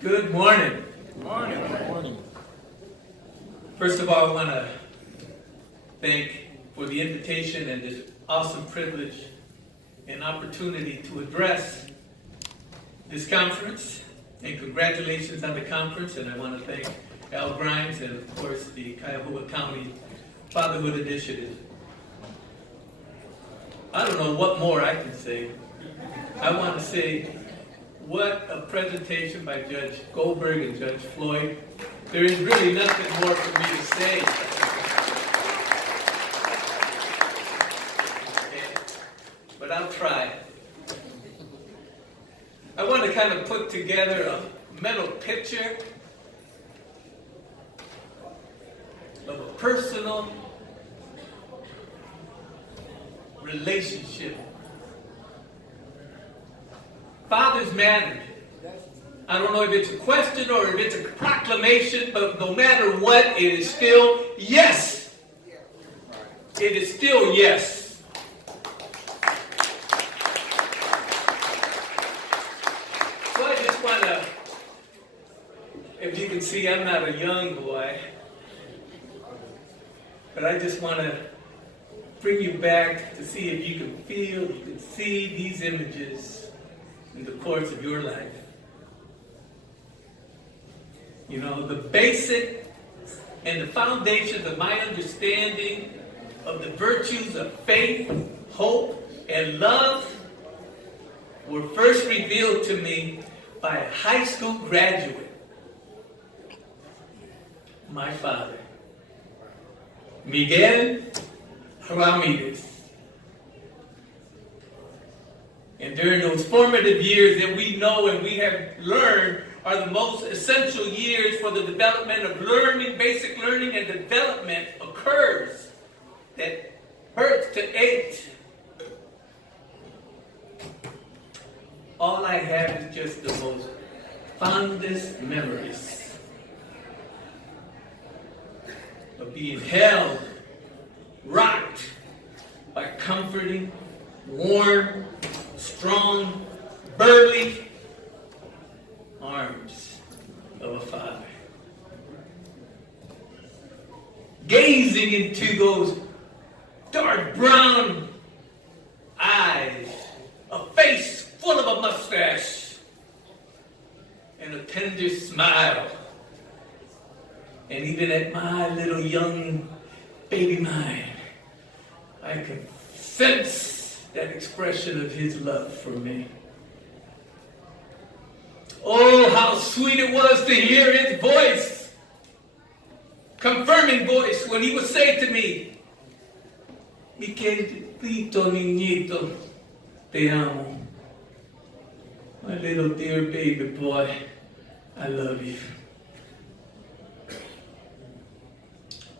Good morning. Good morning. Good morning. First of all, I want to thank for the invitation and this awesome privilege and opportunity to address this conference. And congratulations on the conference. And I want to thank Al Grimes and, of course, the Cuyahoga County Fatherhood Initiative. I don't know what more I can say. I want to say, what a presentation by Judge Goldberg and Judge Floyd. There is really nothing more for me to say. But I'll try. I want to kind of put together a mental picture of a personal relationship. Fathers matter. I don't know if it's a question or if it's a proclamation, but no matter what, it is still yes. It is still yes. So I just want to, if you can see, I'm not a young boy, but I just want to bring you back to see if you can feel, you can see these images in the course of your life. You know, the basic and the foundations of my understanding of the virtues of faith, hope, and love were first revealed to me by a high school graduate, my father, Miguel Ramirez. And during those formative years that we know and we have learned are the most essential years for the development of learning, basic learning and development occurs that birth to 8. All I have is just the most fondest memories of being held, rocked by comforting, warm, strong, burly arms of a father. Gazing into those dark brown eyes, a face full of a mustache, and a tender smile. And even at my little young baby mind, I can sense that expression of his love for me. Oh, how sweet it was to hear his voice, confirming voice, when he would say to me, "Mi queridito niñito, te amo. My little dear baby boy, I love you."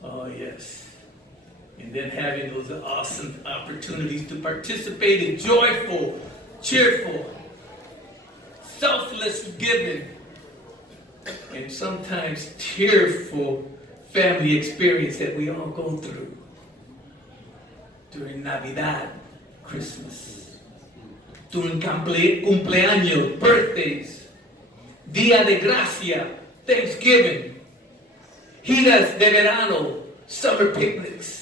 Oh, yes. And then having those awesome opportunities to participate in joyful, cheerful, selfless giving, and sometimes tearful family experience that we all go through during Navidad, Christmas, during cumpleaños, birthdays, Día de Gracia, Thanksgiving, giras de verano, summer picnics.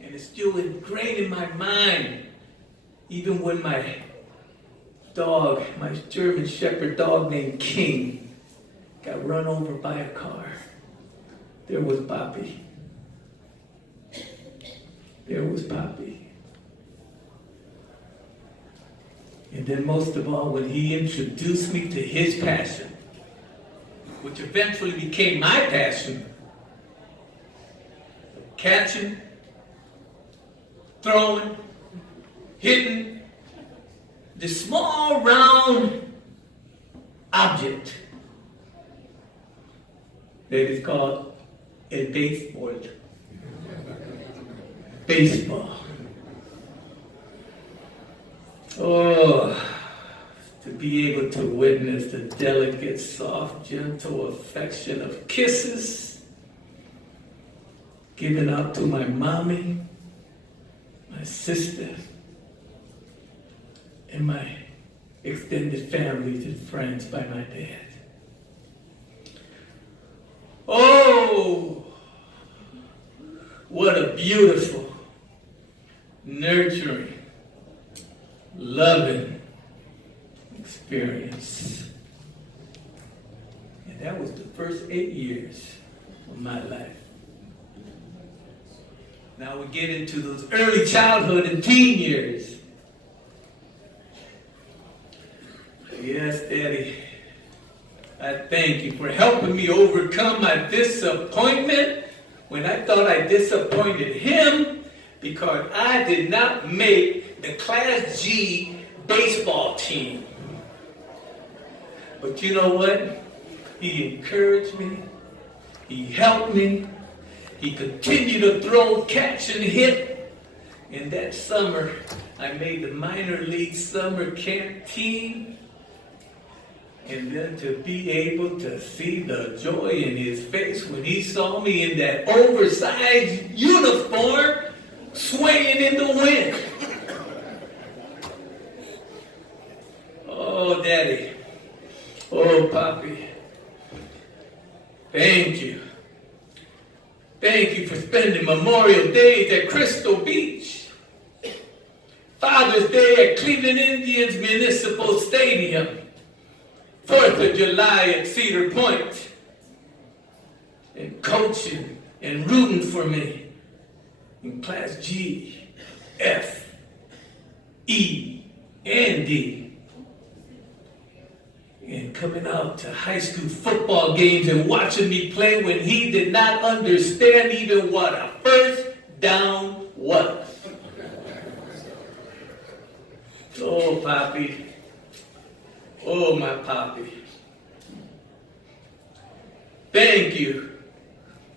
And it's still ingrained in my mind, even when my dog, my German Shepherd dog named King, got run over by a car. There was Poppy. There was Poppy. And then most of all, when he introduced me to his passion, which eventually became my passion, catching, throwing, hitting the small round object that is called a baseball. Baseball. Oh, to be able to witness the delicate, soft, gentle affection of kisses given out to my mommy, my sister, and my extended families and friends by my dad. Oh, what a beautiful, nurturing, loving experience. And that was the first 8 years of my life. Now we get into those early childhood and teen years. Yes, Daddy, I thank you for helping me overcome my disappointment when I thought I disappointed him because I did not make the Class G baseball team. But you know what? He encouraged me. He helped me. He continued to throw, catch, and hit. And that summer, I made the minor league summer camp team. And then to be able to see the joy in his face when he saw me in that oversized uniform swaying in the wind. Oh, Daddy. Oh, Poppy. Thank you. Thank you for spending Memorial Days at Crystal Beach. Father's Day at Cleveland Indians Municipal Stadium. 4th of July at Cedar Point. And coaching and rooting for me in Class G, F, E, and D. And coming out to high school football games and watching me play when he did not understand even what a first down was. Oh, Poppy. Oh, my Poppy. Thank you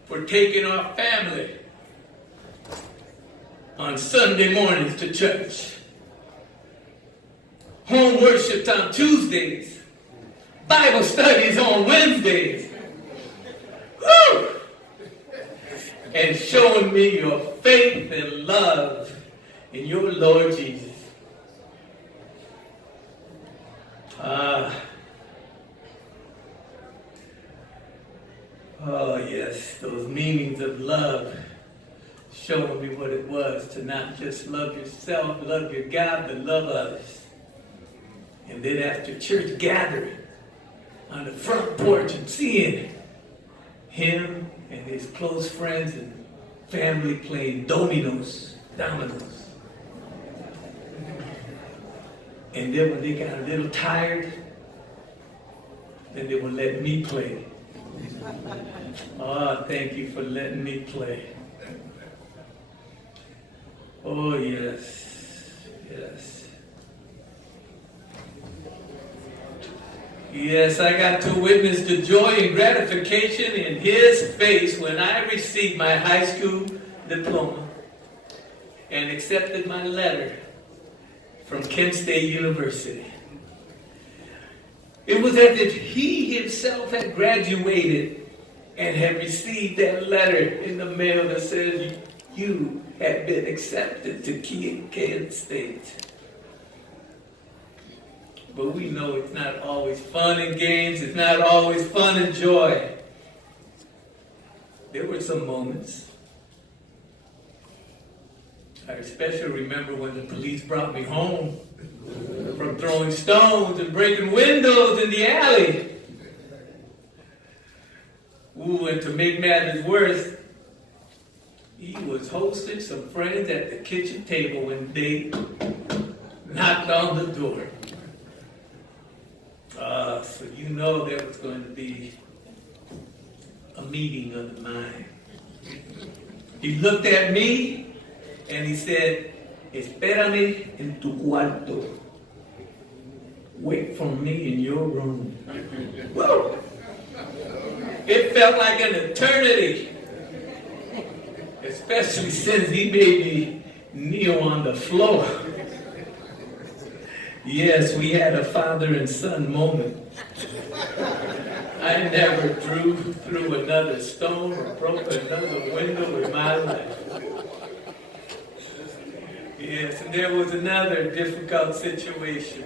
for taking our family on Sunday mornings to church. Home worship on Tuesdays. Bible studies on Wednesdays. Woo! And showing me your faith and love in your Lord Jesus. Oh yes, those meanings of love, showing me what it was to not just love yourself, love your God, but love others. And then after church gathering, on the front porch and seeing him and his close friends and family playing dominoes. And then when they got a little tired, then they would let me play. Oh, thank you for letting me play. Oh, yes, yes. Yes, I got to witness the joy and gratification in his face when I received my high school diploma and accepted my letter from Kent State University. It was as if he himself had graduated and had received that letter in the mail that says you had been accepted to Kent State. But we know it's not always fun and games. It's not always fun and joy. There were some moments. I especially remember when the police brought me home from throwing stones and breaking windows in the alley. Ooh, and to make matters worse, he was hosting some friends at the kitchen table when they knocked on the door. So you know there was going to be a meeting of the mind. He looked at me and he said, "Espérame en tu cuarto. Wait for me in your room." Whoa! It felt like an eternity. Especially since he made me kneel on the floor. Yes, we had a father and son moment. I never drew through another stone or broke another window in my life. Yes, and there was another difficult situation.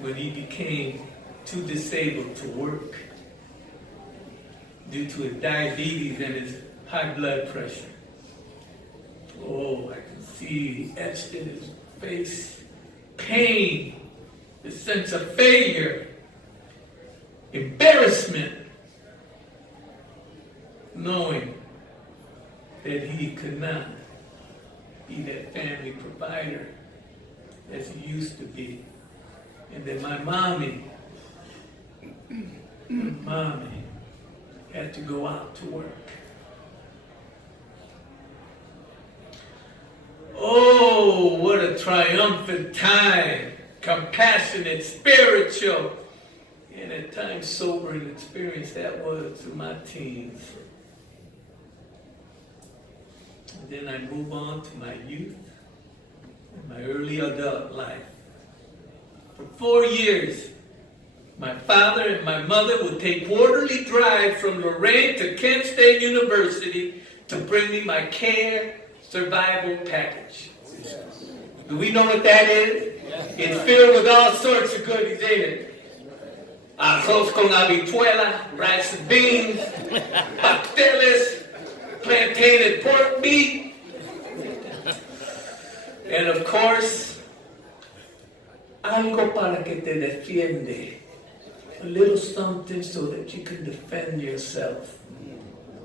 when he became too disabled to work due to his diabetes and his high blood pressure. Oh, I can see etched in his face pain, the sense of failure, embarrassment, knowing that he could not be that family provider as he used to be. And that my mommy had to go out to work. Oh, what a triumphant time, compassionate, spiritual, and at times sobering experience that was through my teens. And then I move on to my youth and my early adult life. For 4 years, my father and my mother would take quarterly drives from Lorraine to Kent State University to bring me my care survival package. Do we know what that is? It's filled with all sorts of goodies, ain't it? Arroz con habichuela, rice and beans, pasteles, plantain and pork meat, and of course, algo para que te defiende. A little something so that you can defend yourself.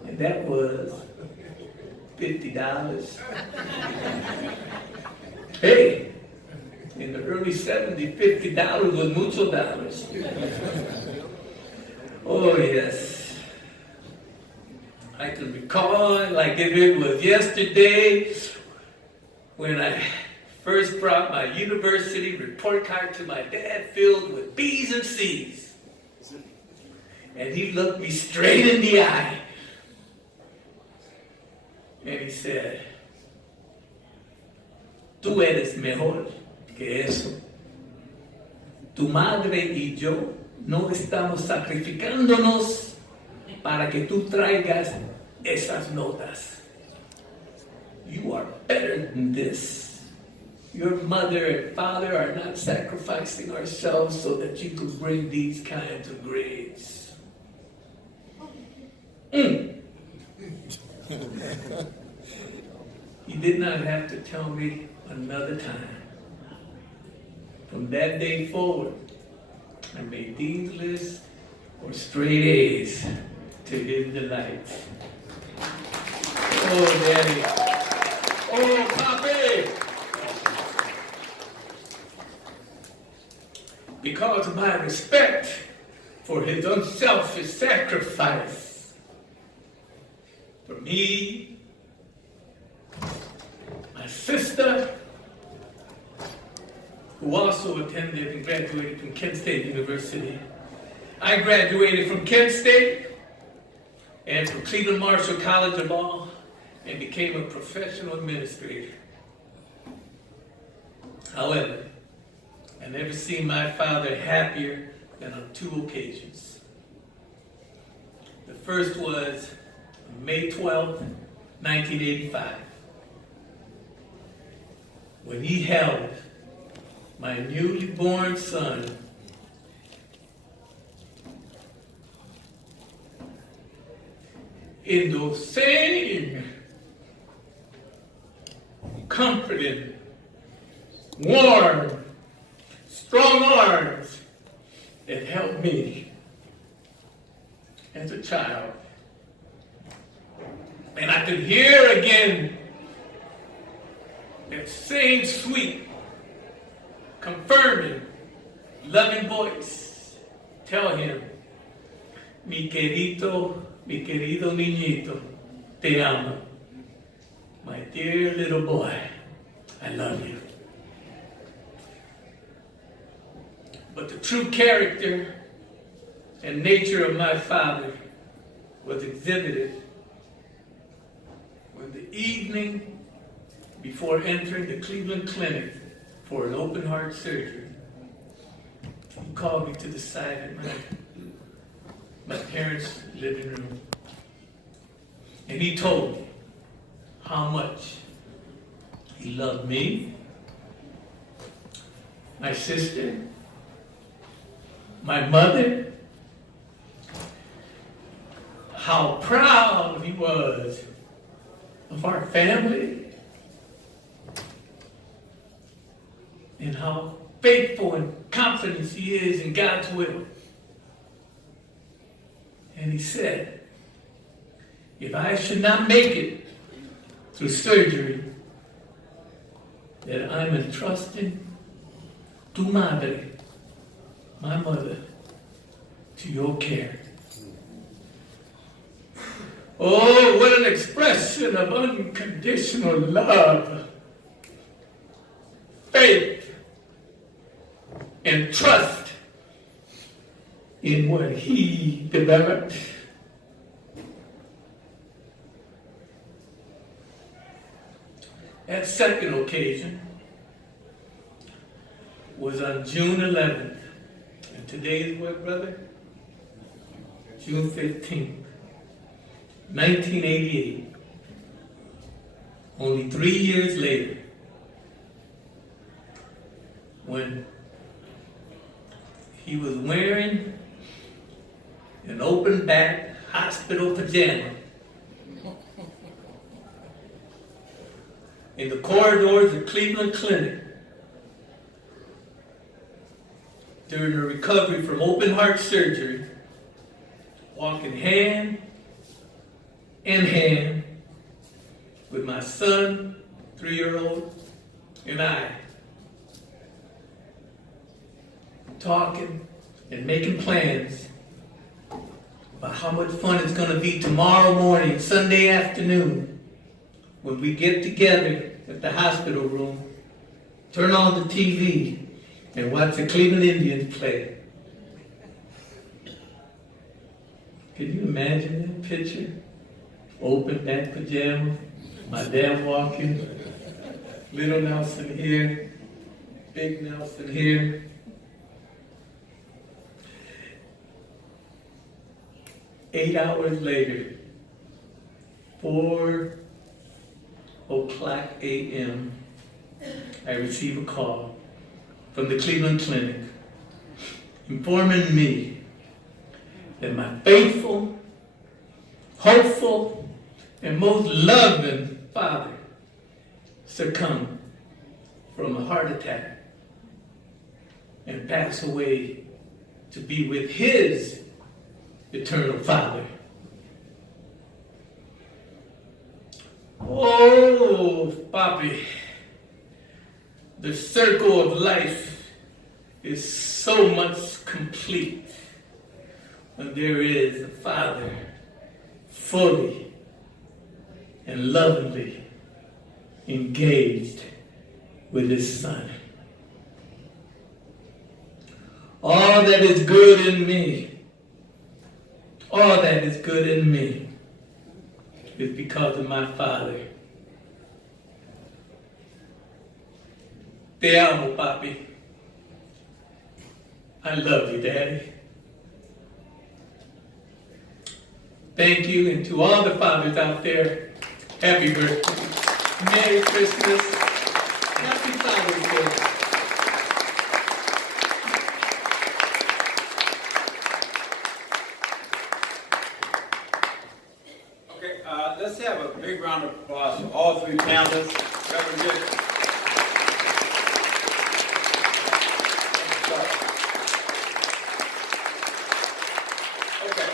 And that was $50. Hey, in the early 70s, $50 was mucho dollars. Oh yes. I can recall like if it was yesterday when I first brought my university report card to my dad filled with B's and C's. And he looked me straight in the eye. And he said, tú eres mejor que eso. Tu madre y yo no estamos sacrificándonos para que tú traigas esas notas. You are better than this. Your mother and father are not sacrificing ourselves so that you could bring these kinds of grades. He did not have to tell me another time. From that day forward, I made Dean's List or straight A's to his delight. Oh, Daddy. Oh, Papi. Because of my respect for his unselfish sacrifice, for me, my sister, who also attended and graduated from Kent State University. I graduated from Kent State and from Cleveland Marshall College of Law and became a professional administrator. However, I never seen my father happier than on 2 occasions. The first was May 12th, 1985, when he held my newly born son in those same comforting, warm, strong arms that held me as a child. And I could hear again that same sweet, confirming, loving voice tell him, mi querido niñito, te amo. My dear little boy, I love you. But the true character and nature of my father was exhibited when the evening before entering the Cleveland Clinic for an open heart surgery, he called me to the side in my parents' living room. And he told me how much he loved me, my sister, my mother, how proud he was of our family, and how faithful and confident he is in God's will. And he said, if I should not make it through surgery, that I'm entrusting tu madre, my mother, to your care. Oh, what an expression of unconditional love, faith, and trust in what he developed. That second occasion was on June 11th. And today is what, brother? June 15th, 1988. Only 3 years later, when he was wearing an open back hospital pajama in the corridors of Cleveland Clinic during a recovery from open heart surgery, walking hand in hand with my son, 3-year-old, and I, talking and making plans about how much fun it's going to be tomorrow morning, Sunday afternoon, when we get together at the hospital room, turn on the TV, and watch the Cleveland Indians play. Can you imagine that picture? Open back pajama, my dad walking, little Nelson here, big Nelson here. Eight hours later, 4:00 a.m., I receive a call from the Cleveland Clinic informing me that my faithful, hopeful, and most loving father succumbed from a heart attack and passed away to be with his eternal Father. Oh, Papi, the circle of life is so much complete when there is a father fully and lovingly engaged with his son. All that is good in me, all that is good in me is because of my father. Te amo, Papi. I love you, Daddy. Thank you, and to all the fathers out there, happy birthday. Merry Christmas. Happy Father's Day. Let's have a big round of applause for all three panelists. That was good. Okay.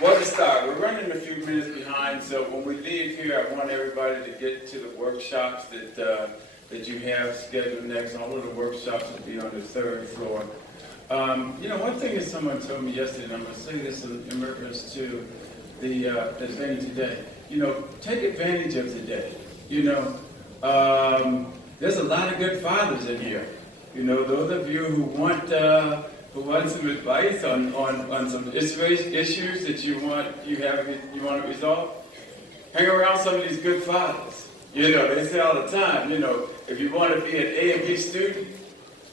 What a start. We're running a few minutes behind, so when we leave here, I want everybody to get to the workshops that you have scheduled next. All of the workshops will be on the 3rd floor. One thing that someone told me yesterday, and I'm going to say this in reference to the thing today. Take advantage of today. There's a lot of good fathers in here. Those of you who want some advice on some issues that you want to resolve, hang around some of these good fathers. They say all the time, if you want to be an A and B student,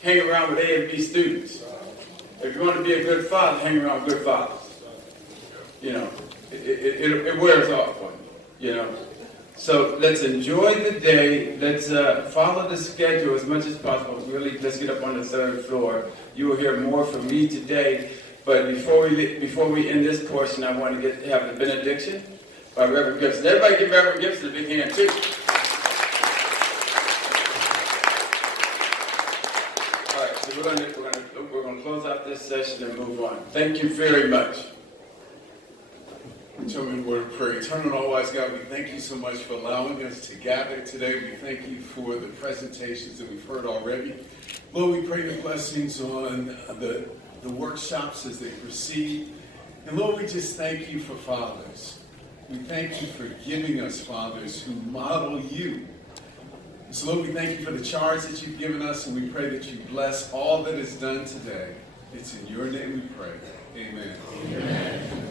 hang around with A and B students. If you want to be a good father, hang around good fathers. It wears off on you, So let's enjoy the day. Let's follow the schedule as much as possible. Really, let's get up on the third floor. You will hear more from me today. But before we end this portion, I want to have the benediction by Reverend Gibson. Everybody give Reverend Gibson a big hand, too. All right, so we're going to close out this session and move on. Thank you very much. Gentlemen, word of prayer. Eternal and all-wise God, we thank you so much for allowing us to gather today. We thank you for the presentations that we've heard already. Lord, we pray the blessings on the workshops as they proceed. And Lord, we just thank you for fathers. We thank you for giving us fathers who model you. And so Lord, we thank you for the charge that you've given us, and we pray that you bless all that is done today. It's in your name we pray. Amen. Amen.